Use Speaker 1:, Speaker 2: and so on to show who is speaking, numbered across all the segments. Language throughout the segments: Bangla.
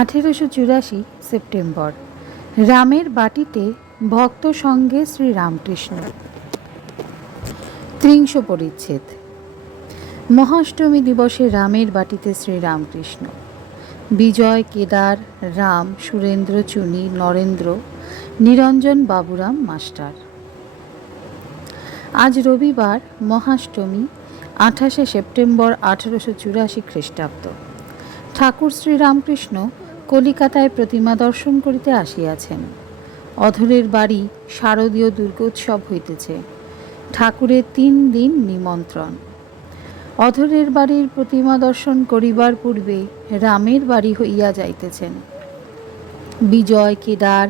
Speaker 1: আঠেরোশো চুরাশি সেপ্টেম্বর। রামের বাটিতে ভক্ত সঙ্গে শ্রী রামকৃষ্ণ ত্রিংশ পরিচ্ছেদ। মহাষ্টমী দিবসে রামের বাটিতে শ্রী রামকৃষ্ণ বিজয়, কেদার, রাম, সুরেন্দ্র, চুনি, নরেন্দ্র, নিরঞ্জন বাবুরাম, মাস্টার। আজ রবিবার মহাষ্টমী, আঠাশে সেপ্টেম্বর আঠেরোশো চুরাশি খ্রিস্টাব্দ। ঠাকুর শ্রীরামকৃষ্ণ কলিকাতায় প্রতিমা দর্শন করিতে আসিয়াছেন। অধরের বাড়ি শারদীয় দুর্গোৎসব হইতেছে। ঠাকুরের তিন দিন নিমন্ত্রণ। অধরের বাড়ির প্রতিমা দর্শন করিবার পূর্বে রামের বাড়ি হইয়া যাইতেছেন। বিজয়, কেদার,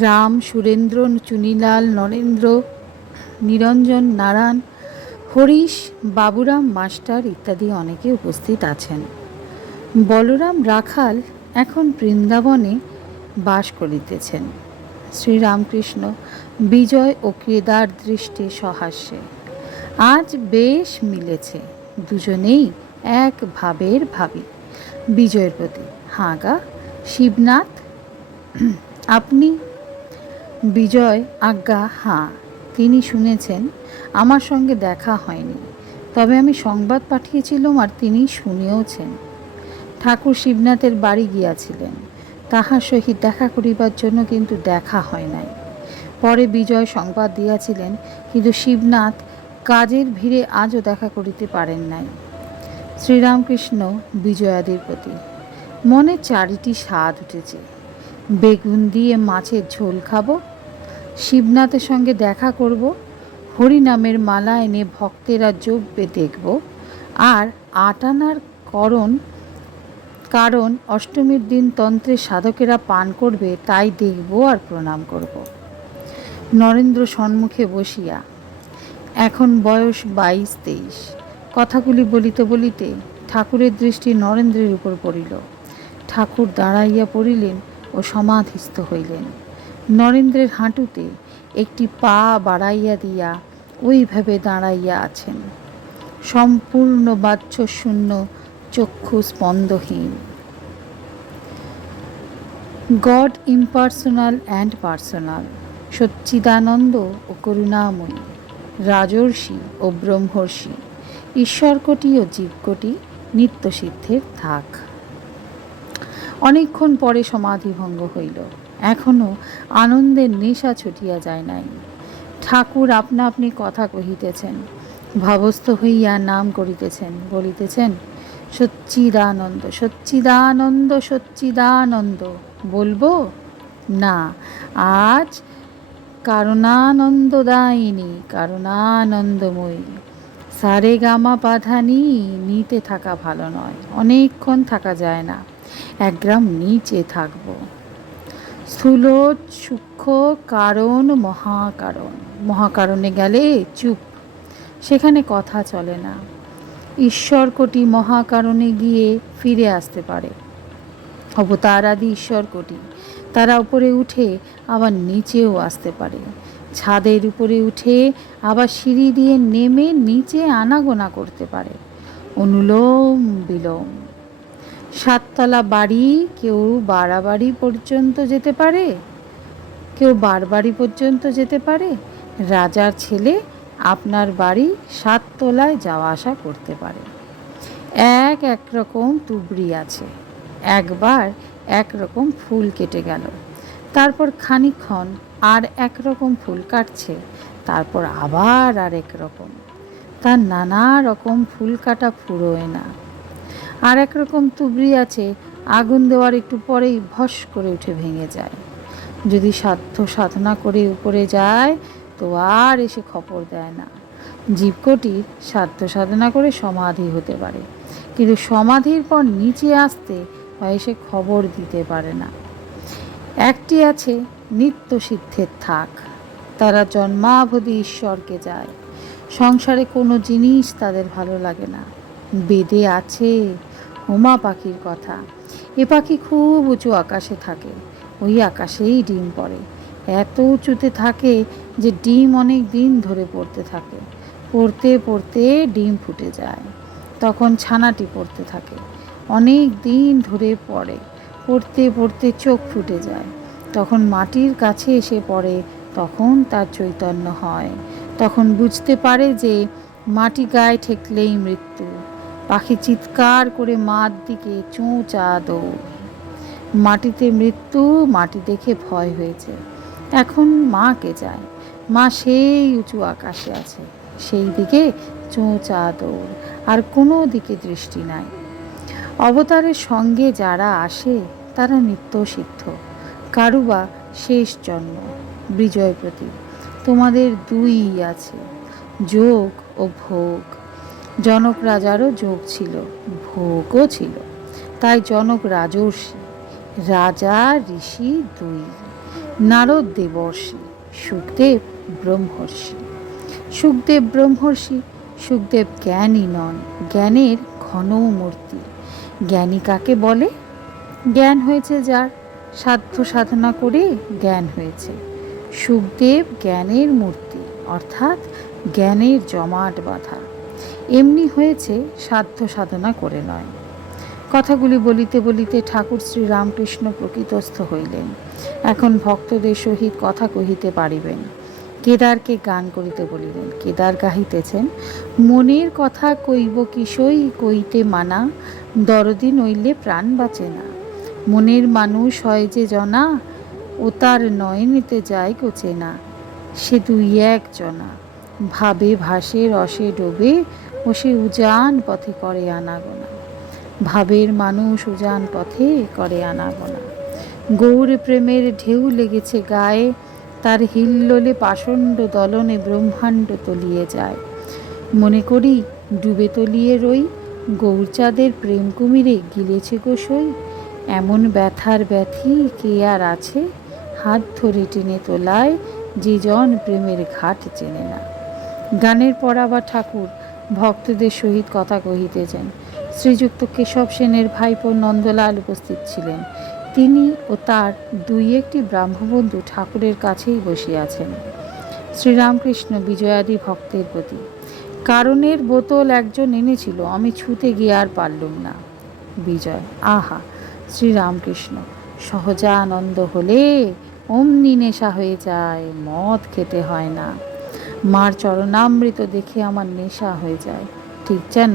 Speaker 1: রাম সুরেন্দ্র চুনিলাল, নরেন্দ্র, নিরঞ্জন, নারায়ণ, হরিশ, বাবুরাম, মাস্টার ইত্যাদি অনেকে উপস্থিত আছেন। বলরাম, রাখাল এখন বৃন্দাবনে বাস করিতেছেন। শ্রীরামকৃষ্ণ বিজয় ও কেদার দৃষ্টি সহাস্যে। আজ বেশ মিলেছে, দুজনেই এক ভাবের ভাবি। বিজয়ের প্রতি হাঁগা শিবনাথ, আপনি? বিজয়, আজ্ঞা হাঁ তিনি শুনেছেন, আমার সঙ্গে দেখা হয়নি। তবে আমি সংবাদ পাঠিয়েছিলাম আর তিনি শুনেওছেন। ঠাকুর শিবনাথের বাড়ি গিয়াছিলেন। তাহার সহিত দেখা করিবার জন্য কিন্তু দেখা হয় নাই। পরে বিজয় সংবাদ দিয়াছিলেন, কিন্তু শিবনাথ কাজের ভিড়ে আজও দেখা করিতে পারেন নাই। শ্রীরামকৃষ্ণ বিজয়াদির প্রতি, মনে চারিটি স্বাদ উঠেছে। বেগুন দিয়ে মাছের ঝোল খাব, শিবনাথের সঙ্গে দেখা করব, হরিনামের মালা এনে ভক্তেরা জপবে দেখব, আর আটানার করণ কারণ অষ্টমীর দিন তন্ত্রের সাধকেরা পান করবে, তাই দেখব আর প্রণাম করব। নরেন্দ্র সম্মুখে বসিয়া, এখন বয়স বাইশ তেইশ। কথাগুলি বলিতে বলিতে ঠাকুরের দৃষ্টি নরেন্দ্রের উপর পড়িল। ঠাকুর দাঁড়াইয়া পড়িলেন ও সমাধিস্থ হইলেন। নরেন্দ্রের হাঁটুতে একটি পা বাড়াইয়া দিয়া ওইভাবে দাঁড়াইয়া আছেন। সম্পূর্ণ বাচ্চশূন্য চক্ষু স্পন্দহীন। গড ইম্পার্সোনাল অ্যান্ড পার্সোনাল, সচ্চিদানন্দ ও করুণাময়ী, রাজর্ষি ও ব্রহ্মর্ষি, ঈশ্বরকটি ও জীবকটি নিত্যসিদ্ধের থাক। অনেকক্ষণ পরে সমাধিভঙ্গ হইল। এখনও আনন্দের নেশা ছুটিয়া যায় নাই। ঠাকুর আপনা আপনি কথা কহিতেছেন, ভাবস্থ হইয়া নাম করিতেছেন, বলিতেছেন সচ্চিদানন্দ সচ্চিদানন্দ সচ্চিদানন্দ। বলব? না। আজ কারণানন্দদায়িনী, কারণানন্দময়ী। সারে গামা পাধানি নিতে থাকা ভালো নয়। অনেকক্ষণ থাকা যায় না। এক গ্রাম নিচে থাকব। স্থূল সূক্ষ্ম, কারণ, মহাকারণ। মহাকারণে গেলে চুপ। সেখানে কথা চলে না। ঈশ্বর কোটি মহাকারণে গিয়ে ফিরে আসতে পারে। অবতার আদি ঈশ্বর কোটি তারা উপরে উঠে আবার নিচেও আসতে পারে। ছাদের উপরে উঠে আবার সিঁড়ি দিয়ে নেমে নিচে আনাগোনা করতে পারে। অনুলোম বিলোম। সাততলা বাড়ি, কেউ বাড়াবাড়ি পর্যন্ত যেতে পারে, কেউ বারবাড়ি পর্যন্ত যেতে পারে। রাজার ছেলে আপনার বাড়ি সাততলায় যাওয়া আসা করতে পারে। এক এক রকম তুবড়ি আছে। একবার একরকম ফুল কেটে গেল। তারপর খানিক্ষণ আর একরকম ফুল কাটছে। তারপর আবার আর এক রকম তার নানা রকম ফুল কাটা ফুরোয় না। আর একরকম তুবড়ি আছে, আগুন দেওয়ার একটু পরেই ভস করে উঠে ভেঙে যায়। যদি সাধ্য সাধনা করে উপরে যায় তো আর এসে খবর দেয় না। জীবকটির সাধ্য সাধনা করে সমাধি হতে পারে। কিন্তু সমাধির পর নিচে আসতে বা এসে খবর দিতে পারে না। একটি আছে নিত্য সিদ্ধের থাক। তারা জন্মাবধি ঈশ্বরকে যায়। সংসারে কোনো জিনিস তাদের ভালো লাগে না। বেদে আছে হোমা পাখির কথা। এ পাখি খুব উঁচু আকাশে থাকে। ওই আকাশেই ডিম পড়ে। এত উঁচুতে থাকে যে ডিম অনেক দিন ধরে পড়তে থাকে। পড়তে পড়তে ডিম ফুটে যায়। তখন ছানাটি পড়তে থাকে। অনেক দিন ধরে পড়ে। পড়তে পড়তে চোখ ফুটে যায়। তখন মাটির কাছে এসে পড়ে। তখন তার চৈতন্য হয়। তখন বুঝতে পারে যে মাটি গায়ে ঠেকলেই মৃত্যু। পাখি চিৎকার করে মার দিকে চোঁচা দৌড়। মাটিতে মৃত্যু, মাটি দেখে ভয় হয়েছে। এখন মাকে যায় মা সেই উঁচু আকাশে আছে, সেই দিকে চোঁচা দৌড় আর কোনো দিকে দৃষ্টি নাই। অবতারের সঙ্গে যারা আসে, তারা নিত্য সিদ্ধ। কারুবা শেষ জন্ম, বিজয় তোমাদের দুই আছে, যোগ ও ভোগ। জনক রাজারও যোগ ছিল, ভোগও ছিল। তাই জনক রাজর্ষি, রাজা ঋষি দুই। নারদ দেবর্ষি, সুখদেব ব্রহ্মর্ষি। সুখদেব ব্রহ্মর্ষি, সুখদেব জ্ঞানী নন, জ্ঞানের ঘন মূর্তি জ্ঞানী কাকে বলে? জ্ঞান হয়েছে যার, সাধ্য সাধনা করে জ্ঞান হয়েছে। সুখদেব জ্ঞানের মূর্তি, অর্থাৎ জ্ঞানের জমাট বাঁধা। এমনি হয়েছে, সাধ্য সাধনা করে নয়। কথাগুলি বলিতে বলিতে ঠাকুর শ্রী রামকৃষ্ণ প্রকৃতস্থ হইলেন। এখন ভক্তদের সহিত কথা কহিতে পারিবেন। কেদারকে গান করিতে বলিলেন, কেদার গাহিতেছেন, মনের কথা কইব কিসই কইতে মানা, দরদি নইলে প্রাণ বাঁচে না। মনের মানুষ হয় যে জনা, ও তার নয়নেতে যায় গোচে না। সে দুই এক জনা, ভাবে ভাসে রসে ডোবে, ও সে উজান পথে করে আনাগোনা। ভাবের মানুষ উজান পথে করে আনাগোনা গৌর প্রেমের ঢেউ লেগেছে গায়ে, তার হিল্লোলে পাষণ্ড দলনে ব্রহ্মাণ্ড তলিয়ে যায়। মনে করি ডুবে তলিয়ে রই, গৌরচাঁদের প্রেম কুমিরে গিলেছে গোসই এমন ব্যথার ব্যথি কে আর আছে, হাত ধরে টেনে তোলায় যে জন প্রেমের ঘাট চেনে না। গানের পর আবার ঠাকুর, ভক্তদের সহিত কথা কহিতেছেন। শ্রীযুক্ত কেশব সেনের ভাইপো নন্দলাল উপস্থিত ছিলেন। তিনি ও তার দুই একটি ব্রাহ্মবন্ধু ঠাকুরের কাছেই বসিয়াছেন শ্রীরামকৃষ্ণ বিজয়াদি ভক্তের প্রতি। কারণের বোতল একজন এনেছিল, আমি ছুতে গিয়ে আর পারলুম না। বিজয়, আহা, শ্রীরামকৃষ্ণ, সহজানন্দ হলে অমনি নেশা হয়ে যায়, মদ খেতে হয় না। মার চরণামৃত দেখে আমার নেশা হয়ে যায়। ঠিক যেন